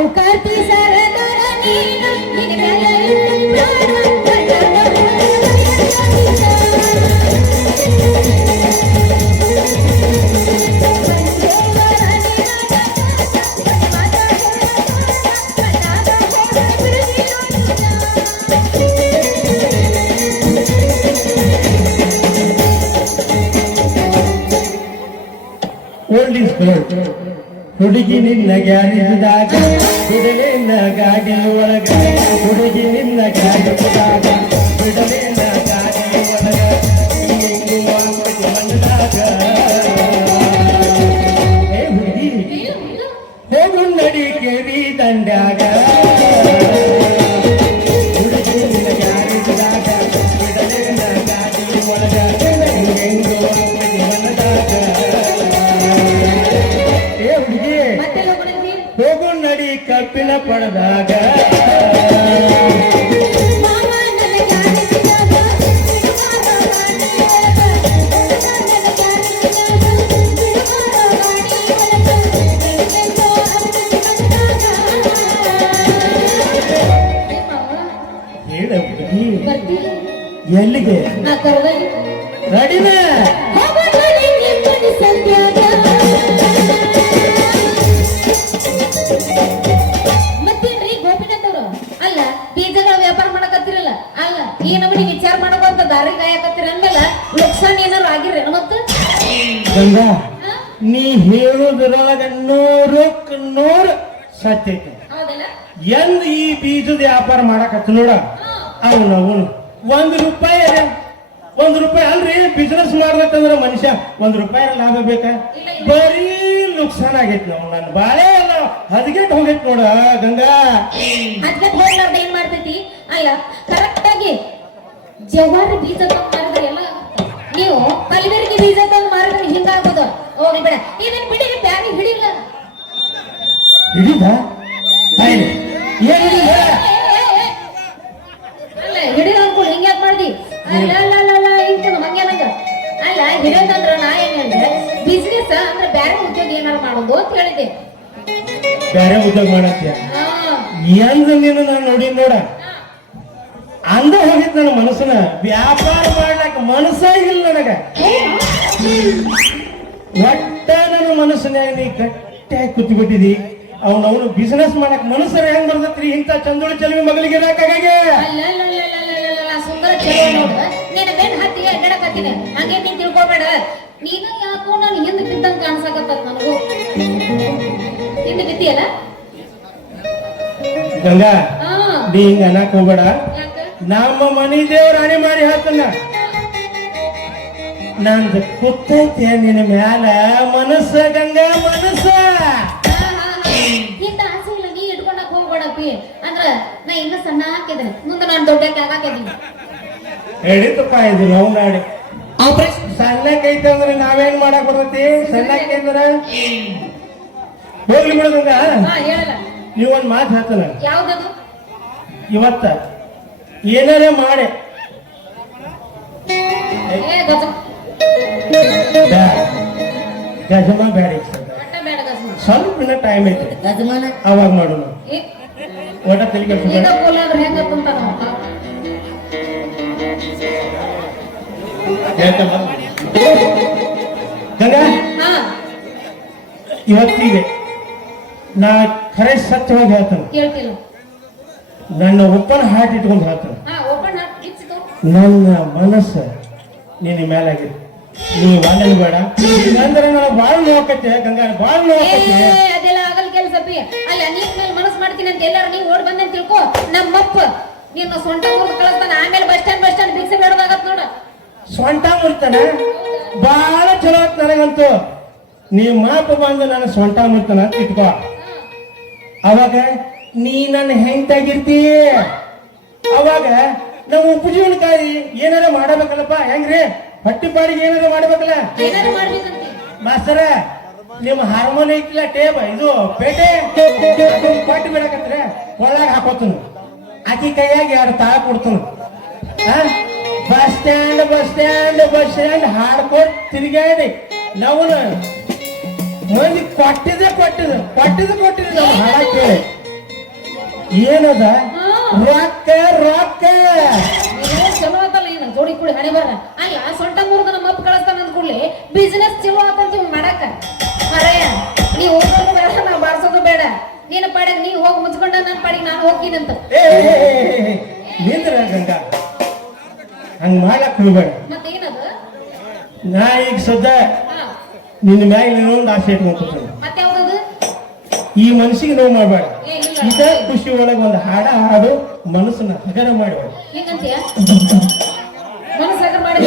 old is gold. ಹುಡುಗಿ ನಿನ್ನ ಗ್ಯಾರೇಜ್ದಾಗ ಬಿಡಲೆ ಗಾಡಿ ಒಳಗ ಹುಡುಗಿ ನಿನ್ನ ಗ್ಯಾರೇಜ್ದಾಗ ಬಿಡಲೇನ ಅಪ್ಪನ ಹೇಳ ಹುಡುಗಿ ಬರ್ತೀನಿ ಎಲ್ಲಿಗೆ ನಾ ಕರೆದಲ್ಲಿ ರೆಡಿನ ಹೋಗೋಣ ನಿಮ್ಮನೆ ಸಂಧ್ಯಾಗ ಗಂಗಾ ನೀ ಹೇಳುದ್ರೊಳಗ ನೂರಕ್ ನೂರು ಸತ್ಯ ಎಂದ ಈ ಬೀಜದ ವ್ಯಾಪಾರ ಮಾಡಕತ್ತ ನೋಡ. ಅವನು ಅವನು ಒಂದ್ ರೂಪಾಯಿ ಒಂದ್ ರೂಪಾಯಿ ಅಲ್ರಿ ಬಿಸ್ನೆಸ್ ಮಾಡ್ಬೇಕಂದ್ರ ಮನುಷ್ಯ ಒಂದ್ ರೂಪಾಯಿ ಲಾಭ ಬೇಕ? ಬರೀ ನುಕ್ಸಾನ್ ಆಗೈತಿ ನಾವು ನನ್ನ ಬಾಳೆ ಅಲ್ಲ ಹದಗೆಟ್ ಹೋಗೈತಿ ನೋಡ ಗಂಗಾ. ಅದ್ಕ ಹೋಗ್ಲಾರ್ದ ಏನ್ ಮಾಡ್ತೈತಿ? ಅಲ್ಲ ಕರೆಕ್ಟ್ ಆಗಿ ಜವಾರಿ ಬೀಜ ನೀವು ಕಲಬೆರಗಿ ಬೀಜ ತಂದು ಮಾರಿದ್ರೆ ಹಿಂಗಾಗೋದು ಹೋಗ್ಲಿ ಬೇಡ ಇದನ್ನ ಬಿಡಿ ಬ್ಯಾಗ್ ಹಿಡಿಲ್ಲ ಹಿಡಿದ? ಏನ್ ಹಿಡಿದ ಅಲ್ಲ ಹಿಡಿದ ಅನ್ಕೊಂಡು ಹಿಂಗ್ಯಾಕ್ ಮಾಡ್ದಿ? ಅಲ್ಲ ಅಲ್ಲ ಅಲ್ಲ ಅಲ್ಲ ಇಂತ ಹಂಗೆ ನಂಗ ಅಲ್ಲ ಹಿಡಿಯೋದಂದ್ರ ನಾ ಏನಂದ್ರೆ ಬಿಸ್ನೆಸ್ ಅಂದ್ರೆ ಬ್ಯಾರೆ ಉದ್ಯೋಗ ಏನಾರ ಮಾಡೋದು ಅಂತ ಹೇಳಿದೆ ಬೇರೆ ಉದ್ಯೋಗ ಮಾಡತ್ತೆ ಏನ್ ನಾನು ನೋಡಿ ನೋಡ. ಅಂದ ಹೋಗಿತ್ತು ನನ್ನ ಮನಸ್ಸನ ವ್ಯಾಪಾರ ಮಾಡ್ಲಾಕ ಮನಸ್ಸೇ ಇಲ್ಲ ನನಗ. ಒಟ್ಟ ನನ್ನ ಮನಸ್ಸಿನಾಗ ನೀ ಗಟ್ಟಿಯಾಗಿ ಕುತ್ತಿ ಅವನು ಅವನು ಬಿಸಿನೆಸ್ ಮಾಡಕ್ ಮನಸ್ಸರ ಹೆಂಗ್ ಬರ್ತೈತ್ರಿ? ಇಂತ ಚಂದೋಳಿ ಚಲವಿ ಮಗಳಿಗೆ ಅಲ್ಲ ಸುಂದರ ನೀನು ಬೆನ್ ಹತ್ತಿ ಅಡ್ಡಾಡಕತ್ತೀನಿ ಹಂಗೆ ನೀನ್ ತಿಳ್ಕೊಬೇಡ. ನೀನು ಯಾಕೋ ನಾನು ಹಿಂದ್ ಬಿದ್ದಂಗ ಕಾಣಿಸಕತ್ತ ನನಗೂ. ಹಿಂದ್ ಬಿದ್ದಿಯಲ್ಲ? ಗಂಗಾ ನೀ ಹಿಂಗ ಅನ್ನಕ್ ಹೋಗ್ಬೇಡ. ನಮ್ಮ ಮನಿ ದೇವ್ರ ಅಣಿ ಮಾಡಿ ಹಾಕಲ್ಲ. ನಂದು ಕುತ್ತೈತೆ ನಿನ್ನ ಮ್ಯಾಲ. ಮನಸ್ಸ ಗಂಗಾ ಮನಸ್ಸ. ಇಂತ ಆಸೆ ಇಲ್ಲ ನೀ ಇಟ್ಕೊಂಡಕ್ ಹೋಗ್ಬೇಡಪ್ಪಿ. ಅಂದ್ರ ನಾ ಇನ್ನ ಸಣ್ಣ ಹಾಕಿದ್ದೇನೆ ಮುಂದೆ ನಾನು ದೊಡ್ಡಕ್ಕೆ ಆಗಾಕಿದ್ದೀನಿ ಹೇಳಿತಪ್ಪ ಇದು ನಾವು ನಾಡಿ ಸಣ್ಣಕ್ಕೈತೆ ಅಂದ್ರೆ ನಾವೇನ್ ಮಾಡಕ್ ಬರ್ತೈತಿ? ಅಂದ್ರೆ? ಹೋಗ್ಲಿ ಬಿಡೋದಂಗ ಹಾ ಹೇಳಲ್ಲ. ನೀವೊಂದ್ ಮಾತು ಹೇಳ್ತಾನ. ಯಾವ್ದದು? ಇವತ್ತ ಏನಾರೇ ಮಾಡಿ. ಗಜಮ ಬೇಡ ಸ್ವಲ್ಪ ಟೈಮ್ ಐತೆ. ಅವಾಗ ಮಾಡೋಣ ಒಟ್ಟ ಹೇಳ್ತಮ್ಮ ಗಂಗಾ ಇವತ್ತಿಗೆ ನಾ ಖರೆ ಸತ್ಯವಾಗಿ ಹೇಳ್ತೇನೆ. ನನ್ನ ಓಪನ್ ಹಾರ್ಟ್ ಇಟ್ಕೊಂಡು ಹೇಳ್ತಾನೆ ನನ್ನ ಮನಸ್ಸು ನಿನ್ನ ಮೇಲಾಗಿದೆ. ನೀ ವಾದನೆ ಬೇಡ. ಅಂದ್ರೆ ನನಗೆ ಭಾಳ ನೋಕತ್ತೆ ಗಂಗಾ ಭಾಳ ನೋಕತ್ತೆ ಅದೆಲ್ಲ ಆಗಲ್ ಕೆಲಸ ಪಿ ಅಲ್ಲ ನೀನ್ ಮೇಲೆ ಮನಸ್ಸು ಮಾಡ್ತೀನಿ ಅಂತ ಎಲ್ಲಾರು ನೀವು ಓಡ್ ಬಂದೆ ಅಂತ ತಿಳ್ಕೊ. ನಮ್ಮಪ್ಪ ನಿನ್ನ ಸೊಂಟ ಮುರಿದು ಕಳಿಸ್ತಾನ. ಆಮೇಲೆ ಬಸ್ ಸ್ಟ್ಯಾಂಡ್ ಬಸ್ ಸ್ಟ್ಯಾಂಡ್ ಭಿಕ್ಷೆ ಬೇಡವಾಗತ್ ನೋಡ. ಸೊಂಟ ಮುರ್ತಾನ ಭಾಳ ಚಲೋ ಆತ್ ನನಗಂತೂ. ನೀವು ಮಾಪ ಬಂದು ನನ್ನ ಸೊಂಟ ಮುರ್ತಾನ ಅಂತ ಇಟ್ಕೋ. ಅವಾಗ ನೀ ನನ್ನ ಹೆಂಗ್ತಾಗಿರ್ತಿ ಅವಾಗ ನಾವು ಉಪಜೀವನಕ್ಕಾಗಿ ಏನಾರ ಮಾಡಬೇಕಲ್ಲಪ್ಪ ಹೆಂಗ್ರಿ? ಹೊಟ್ಟಿ ಪಾಡಿಗೆ ಏನಾರ ಮಾಡ್ಬೇಕಲ್ಲ? ಮಾಸ್ತರ ನಿಮ್ಮ ಹಾರ್ಮೋನ್ ಐತಿಲ್ಲ ಟೇಬ ಇದು ಪೇಟೆ? ಪಾಟಿ ಬಿಡಕತ್ರ ಒಳಗ ಹಾಕೋತನು. ಆಕಿ ಕೈಯಾಗಿ ಎರಡು ತಾಳ ಕೊಡ್ತನು. Bus stand bus stand bus stand ಹಾಡ್ಕೊಟ್ ತಿರುಗಾಡಿ ನಾವು ಮಂದಿ ಕೊಟ್ಟಿದೆ ಕೊಟ್ಟಿದ್ದು ಕೊಟ್ಟಿದ್ದು ಕೊಟ್ಟಿದ್ದು ನಾವು ಹಾಡ ಕೇಳಿ. ಏನದ. ರೊಕ್ಕ ರೊಕ್ಕ ಚಲೋ ಆತಲ್ಲ ಏನು ಜೋಡಿ ಕೂಡಿ ಹಣೆ ಬರ ಅಲ್ಲ ಸೊಂಟ ಮುರಿದ ನಮ್ಮ ಅಪ್ಪ ಕಳಿಸ್ತಾನ ಅಂದ ಕೂಡಲೇ ಬಿಸ್ನೆಸ್ ಚಲೋ ಆತಂತ ಮಾಡಕ. ಮರಯ್ಯ ನೀ ಹೋಗೋದು ಬೇಡ ನಾ ಬಾರ್ಸೋದು ಬೇಡ. ಪಾಡಿಗೆ ನೀ ಹೋಗಿ ಮುಚ್ಕೊಂಡ ನನ್ನ ಪಾಡಿಗೆ ನಾನು ಹೋಗ್ತೀನಂತ ಏ ಏ, ಏ, ಏ, ಏ, ನಿಂದ್ರ ಗಂಗಾ ಹಂಗ ಮಾಡಕ್ ಹೋಗ್ಬೇಡ. ಮತ್ತೇನದು? ನಾ ಈಗ ಸದ್ದ ನಿನ್ನ ಮ್ಯಾಗ ಇನ್ನೊಂದು ಆಸೆ ಇಟ್ಕೊಂಡ್ತೀನಿ ಮತ್ತೆ ಯಾವ್ದದು ಈ ಮನಸ್ಸಿಗೆ ನೋವು ಮಾಡಬೇಡ. ಇದ ಖುಷಿ ಒಳಗೆ ಒಂದು ಹಾಡ ಹಾಡು ಮನಸ್ಸನ್ನ ಹಗರ ಮಾಡುವ ಮಾಡಿ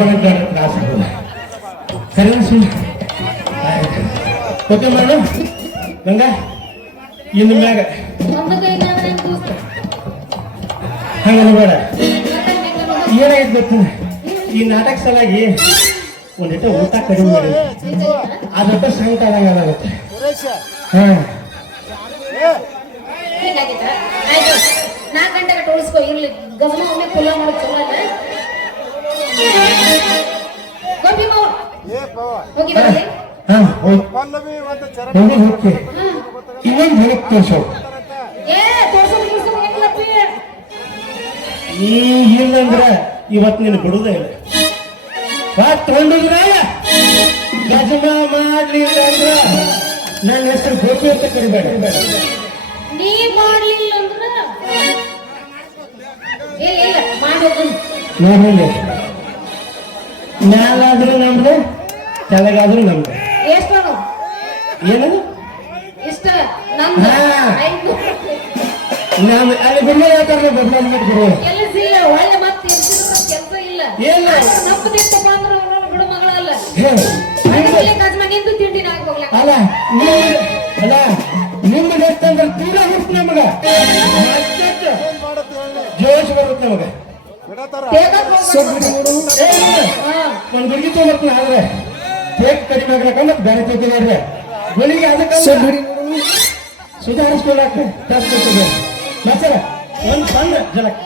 ಮಾಡಕ್ ತ್ರಾಸ ಆಗೋದ ಓಕೆ ಮಾಡು ಗಂಗಾ ಇನ್ನು ಮ್ಯಾಗ. ಹಂಗಲ್ಲ ಬೇಡ ಏನಾಯ್ತು ಗೊತ್ತ? ಈ ನಾಟಕ ಸಲಾಗಿ ಒಂದಿಟ್ಟ ಊಟ ಕಡಿಮೆ ಮಾಡಿ? ಅದೊಟ್ಟ ಸಂಕಟ ಆಗುತ್ತೆ ಹಾ. ನಾಲ್ಕು ಗಂಟೆಗೆ ಇರ್ಲಿ. ಗಮನ ಒಮ್ಮೆ ಕುಲ್ಲ ಮಾಡೋದು ಚಲೋ ಹೋಗಿದ್ರಲ್ಲಿ ಹಾ ಹೋಗಿ ಹೋಗಿ ಹೋಗಿ ಇನ್ನೊಂದು ಹೊರಗೆ ತೋರ್ಸೋ ಏ ತೋರ್ಸೋದು ಗಿರ್ಸೋದು ಹೆಂಗ್ಲಪ್ಪಿ ನೀ ಇಲ್ಲಂದ್ರ ಇವತ್ತು ನೀನು ಬಿಡುದೇ ಇಲ್ಲ. ಬಾ ತಗೊಂಡಿದ್ರ ಗಜಮ ಮಾಡ್ಲಿಲ್ಲ ಅಂದ್ರ ನನ್ನ ಹೆಸರು ಗೋಪಿ ಅಂತ ಕರಿಬೇಡ. ನೀ ಮಾಡ್ಲಿಲ್ಲ ಅಂದ್ರ? ಇಲ್ಲ ಇಲ್ಲ ಮಾಡ್ಬೇಕು. ನೋಡ್ರಿ ಮ್ಯಾಲಾದ್ರೂ ನಮ್ದು ಕೆಳಗಾದ್ರೂ ನಮ್ದು ಏನದು? ಇಷ್ಟ ನಮ್ದು. ಐದು. ಅಲ್ಲಿ ಬಿಡ್ಲೇ ಹೇಳ್ತಾರ ಇಲ್ಲ ಒಳ್ಳೆ ಮತ್ತೆ ಕೆಲಸ ಇಲ್ಲ. ನಪ್ಪದಿತ್ತಪ್ಪ ಅಂದ್ರೆ ಅವ್ರವ್ರ ಬಿಡು ಮಗಳಲ್ಲ. ಕಜ್ಮ ನಿಂದು ತಿಂಡಿ ಅಲ್ಲ ನಿಮ್ದು ಅಲ್ಲ ನಿಮ್ದು ಎಷ್ಟಂದ್ರೆ ತೀರ ಹುಟ್ಟು ನಮಗ. ಜೋಶ್ ಬರುತ್ತೆ ನಮಗ. ಒಂದ್ ಗುಳಿಗೆ ತೊಗೊಂಬರ್ತೀನಿ ಆದ್ರೆ. ಬೇಗ ಕಡಿಮೆ ಆಗ್ಲಕ್ಕ ಮತ್ತೆ ಬೆಳೆ ತೆಗಿದ್ರಿ ಗುಳಿಗೆ ಅದಕ್ಕೆ ಸುಧಾರಿಸ್ಕೊಳ್ಳಾಕ ಮತ್ತೆ ಒಂದು ಸಣ್ಣ ಜನಕ್ಕೆ.